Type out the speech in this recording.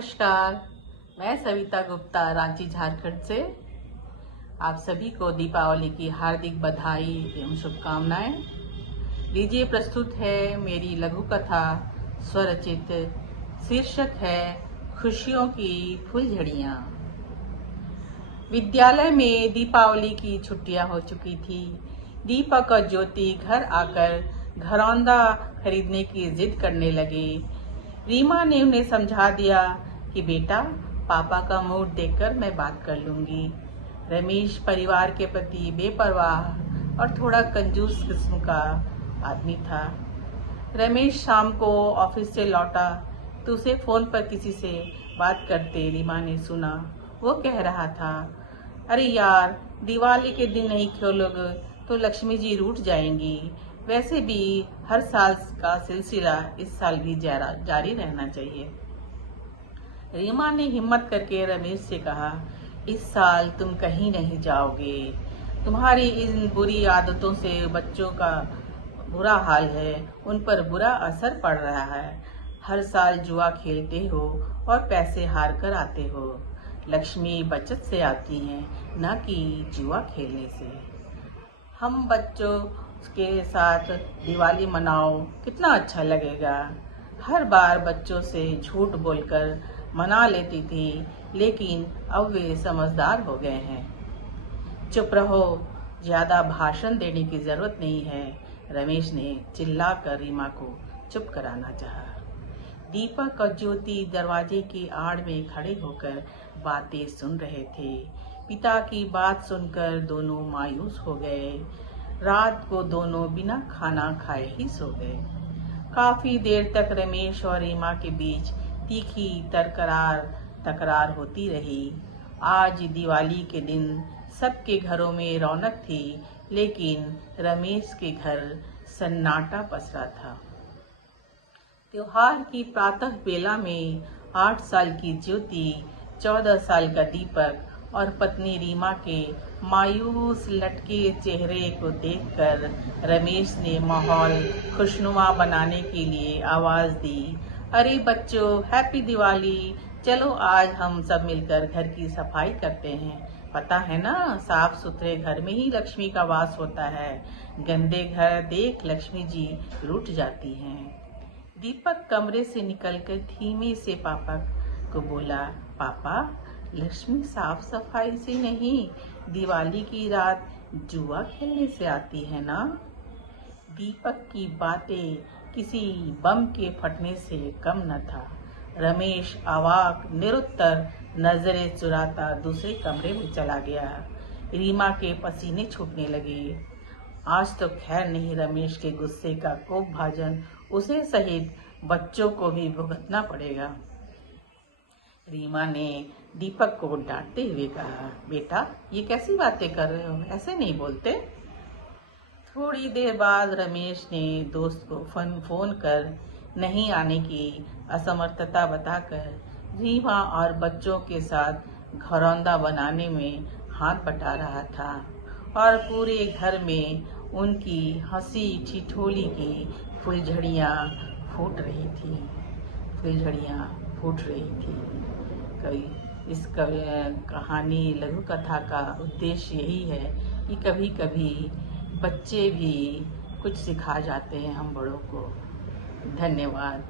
नमस्कार। मैं सविता गुप्ता रांची झारखंड से आप सभी को दीपावली की हार्दिक बधाई एवं शुभकामनाएं। लीजिए प्रस्तुत है मेरी लघु कथा स्वरचित। शीर्षक है खुशियों की फुलझड़ियां। विद्यालय में दीपावली की छुट्टियां हो चुकी थी। दीपक और ज्योति घर आकर घरौंदा खरीदने की जिद करने लगे। रीमा ने उन्हें समझा दिया कि बेटा, पापा का मूड देखकर मैं बात कर लूंगी। रमेश परिवार के प्रति बेपरवाह और थोड़ा कंजूस किस्म का आदमी था। रमेश शाम को ऑफिस से लौटा तो उसे फोन पर किसी से बात करते रीमा ने सुना। वो कह रहा था, अरे यार, दिवाली के दिन नहीं खेलोगे तो लक्ष्मी जी रूठ जाएंगी। वैसे भी हर साल का सिलसिला इस साल भी जारी रहना चाहिए। रीमा ने हिम्मत करके रमेश से कहा, इस साल तुम कहीं नहीं जाओगे। तुम्हारी इन बुरी आदतों से बच्चों का बुरा हाल है, उन पर बुरा असर पड़ रहा है। हर साल जुआ खेलते हो और पैसे हार कर आते हो। लक्ष्मी बचत से आती हैं, न कि जुआ खेलने से। हम बच्चों के साथ दिवाली मनाओ, कितना अच्छा लगेगा। हर बार बच्चों से झूठ बोलकर मना लेती थी, लेकिन अब वे समझदार हो गए हैं। चुप रहो, ज्यादा भाषण देने की जरूरत नहीं है, रमेश ने चिल्लाकर रीमा को चुप कराना चाहा। दीपक और ज्योति दरवाजे की आड़ में खड़े होकर बातें सुन रहे थे। पिता की बात सुनकर दोनों मायूस हो गए। रात को दोनों बिना खाना खाए ही सो गए। काफी देर तक रमेश और रीमा के बीच तीखी तकरार होती रही। आज दिवाली के दिन सबके घरों में रौनक थी, लेकिन रमेश के घर सन्नाटा पसरा था। त्योहार की प्रातः बेला में 8 साल की ज्योति, 14 साल का दीपक और पत्नी रीमा के मायूस लटके चेहरे को देखकर रमेश ने माहौल खुशनुमा बनाने के लिए आवाज दी, अरे बच्चों, हैप्पी दिवाली। चलो आज हम सब मिलकर घर की सफाई करते हैं। पता है ना, साफ सुथरे घर में ही लक्ष्मी का वास होता है। गंदे घर देख लक्ष्मी जी रूठ जाती हैं। दीपक कमरे से निकलकर धीमे से पापा को बोला, पापा, लक्ष्मी साफ सफाई से नहीं, दिवाली की रात जुआ खेलने से आती है ना। दीपक की बातें किसी बम के फटने से कम न था। रमेश अवाक निरुत्तर नजरें चुराता दूसरे कमरे में चला गया। रीमा के पसीने छूटने लगे। आज तो खैर नहीं, रमेश के गुस्से का कोप भाजन उसे सहित बच्चों को भी भुगतना पड़ेगा। रीमा ने दीपक को डांटते हुए कहा, बेटा, ये कैसी बातें कर रहे हो, ऐसे नहीं बोलते। थोड़ी देर बाद रमेश ने दोस्त को फोन कर नहीं आने की असमर्थता बताकर रीमा और बच्चों के साथ घरौंदा बनाने में हाथ बटा रहा था और पूरे घर में उनकी हंसी ठिठोली की फुलझड़ियाँ फूट रही थी। इस कहानी लघु कथा का उद्देश्य यही है कि कभी कभी बच्चे भी कुछ सिखा जाते हैं हम बड़ों को। धन्यवाद।